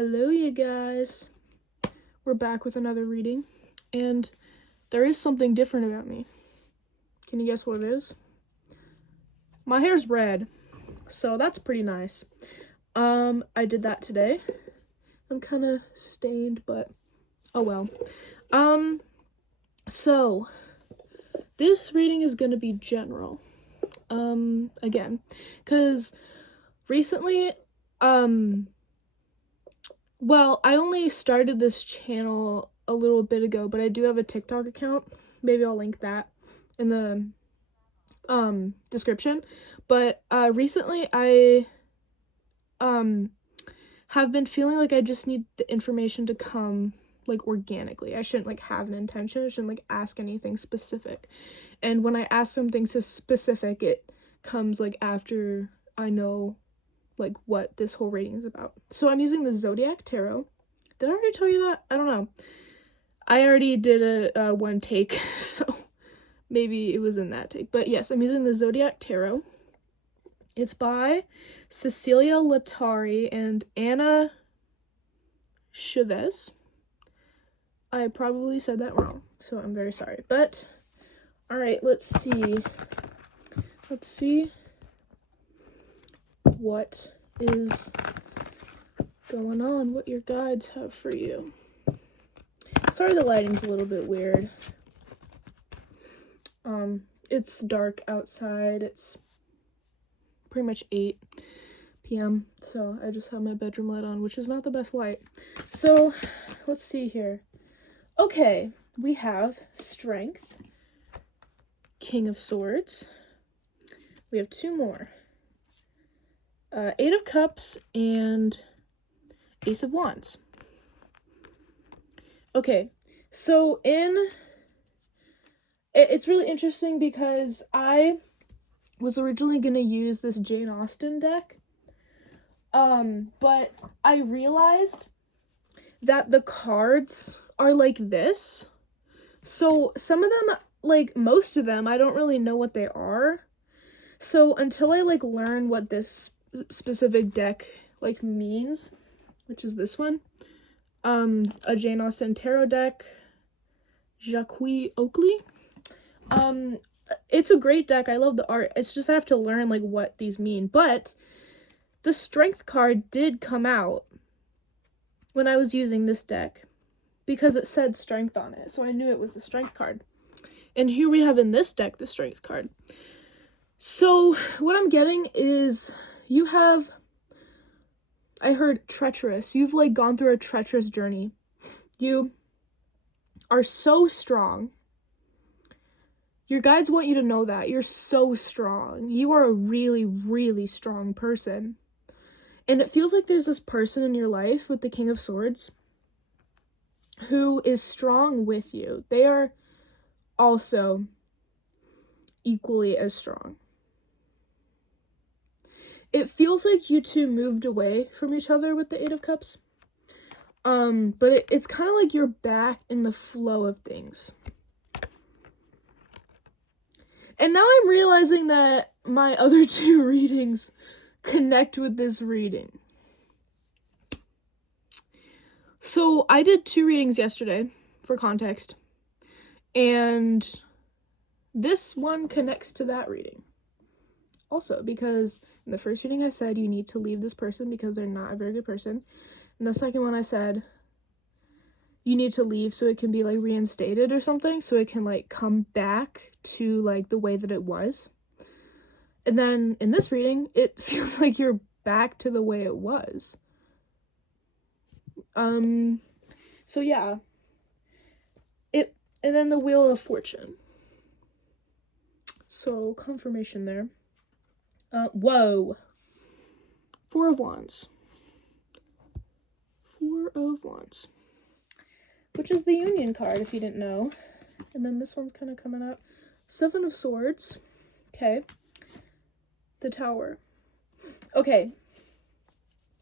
Hello, you guys. We're back with another reading, and there is something different about me. Can you guess what it is? My hair's red, so that's pretty nice. I did that today. I'm kind of stained, but oh well. So this reading is gonna be general. Again, because recently, well, I only started this channel a little bit ago, but I do have a TikTok account. Maybe I'll link that in the description. But recently I have been feeling like I just need the information to come like organically. I shouldn't like have an intention. I shouldn't like ask anything specific. And when I ask something so specific, it comes like after I know like what this whole reading is about. So I'm using the Zodiac Tarot. Did I already tell you that? I don't know. I already did a one take, so maybe it was in that take. But yes, I'm using the Zodiac Tarot. It's by Cecilia Latari and Anna Chavez. I probably said that wrong, so I'm very sorry. But, alright, let's see. Let's see what is going on, what your guides have for you. Sorry the lighting's a little bit weird. It's dark outside. It's pretty much 8 p.m. So I just have my bedroom light on, which is not the best light. So let's see here. Okay, we have Strength, King of Swords. We have 2 more. 8 of Cups and Ace of Wands. Okay, so it's really interesting because I was originally going to use this Jane Austen deck, but I realized that the cards are like this. So some of them, like most of them, I don't really know what they are. So until I like learn what this specific deck like means, which is this one, a Jane Austen tarot deck, Jacques Oakley. It's a great deck. I love the art. It's just I have to learn like what these mean. But the Strength card did come out when I was using this deck because it said Strength on it. So I knew it was the Strength card. And here we have in this deck the Strength card. So what I'm getting is you have, I heard treacherous. You've like gone through a treacherous journey. You are so strong. Your guides want you to know that. You're so strong. You are a really, really strong person. And it feels like there's this person in your life with the King of Swords who is strong with you. They are also equally as strong. It feels like you two moved away from each other with the 8 of Cups. But it's kind of like you're back in the flow of things. And now I'm realizing that my other 2 readings connect with this reading. So I did 2 readings yesterday, for context. And this one connects to that reading. Also, because in the first reading I said you need to leave this person because they're not a very good person. And the second one I said you need to leave so it can be like reinstated or something, so it can like come back to like the way that it was. And then in this reading it feels like you're back to the way it was. So yeah, and then the Wheel of Fortune. So confirmation there. Whoa. 4 of Wands. 4 of Wands. Which is the Union card, if you didn't know. And then this one's kind of coming out. 7 of Swords. Okay. The Tower. Okay.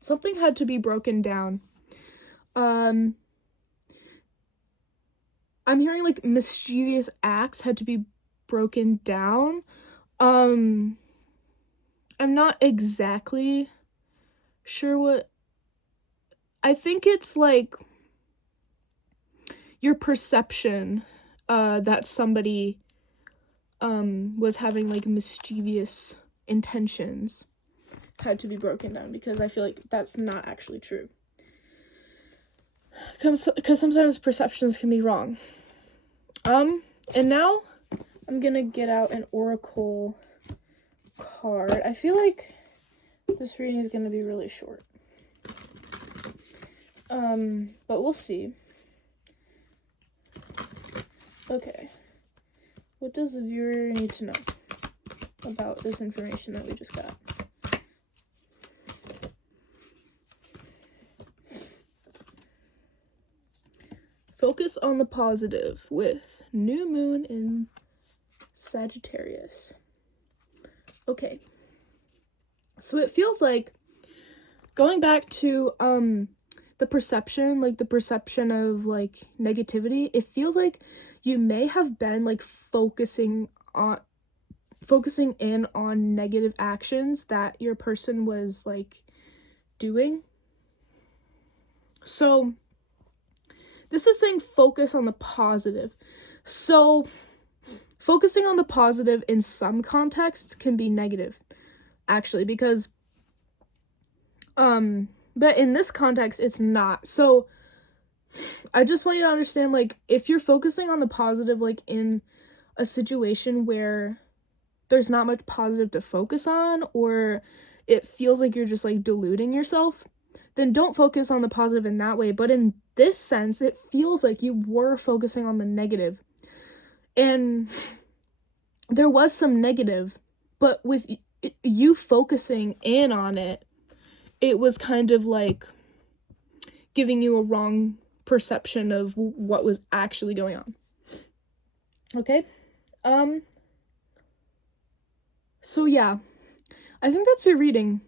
Something had to be broken down. I'm hearing like mischievous acts had to be broken down. I'm not exactly sure what I think it's like your perception that somebody was having like mischievous intentions had to be broken down, because I feel like that's not actually true. Because sometimes perceptions can be wrong. And now I'm gonna get out an oracle card. I feel like this reading is gonna be really short. But we'll see. Okay. What does the viewer need to know about this information that we just got? Focus on the positive with new moon in Sagittarius. Okay. So it feels like, going back to the perception of like negativity, it feels like you may have been like focusing in on negative actions that your person was like doing. So this is saying focus on the positive. So focusing on the positive in some contexts can be negative, actually, because but in this context it's not. So I just want you to understand, like, if you're focusing on the positive, like in a situation where there's not much positive to focus on, or it feels like you're just like deluding yourself, then don't focus on the positive in that way. But in this sense, it feels like you were focusing on the negative, and there was some negative, but with you focusing in on it, it was kind of like giving you a wrong perception of what was actually going on. Okay? So yeah, I think that's your reading.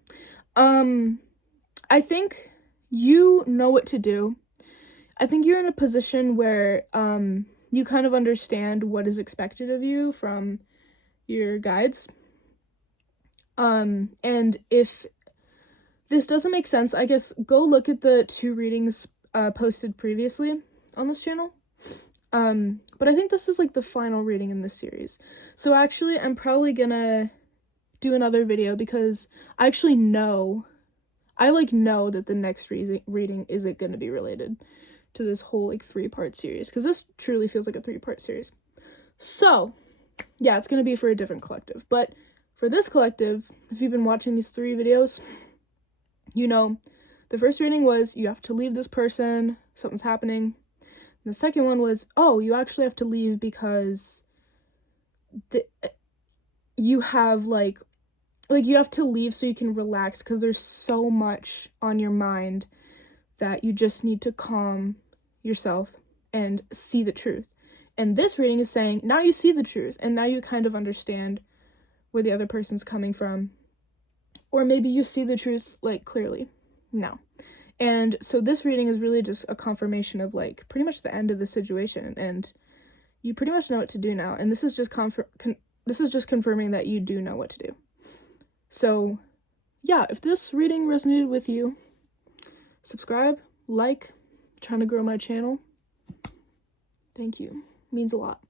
I think you know what to do. I think you're in a position where you kind of understand what is expected of you from your guides. And if this doesn't make sense, I guess go look at the 2 readings posted previously on this channel. But I think this is like the final reading in this series. So actually, I'm probably gonna do another video, because I actually know that the next reading isn't gonna be related to this whole like 3-part series, because this truly feels like a 3-part series. So yeah, it's gonna be for a different collective. But for this collective, if you've been watching these 3 videos, you know, the first reading was you have to leave this person, something's happening. And the second one was, oh, you actually have to leave because you have like you have to leave so you can relax, because there's so much on your mind that you just need to calm yourself and see the truth. And this reading is saying, now you see the truth, and now you kind of understand where the other person's coming from. Or maybe you see the truth, like, clearly now. And so this reading is really just a confirmation of, like, pretty much the end of the situation, and you pretty much know what to do now. And this is just confirming that you do know what to do. So, yeah, if this reading resonated with you, subscribe, like, I'm trying to grow my channel. Thank you. It means a lot.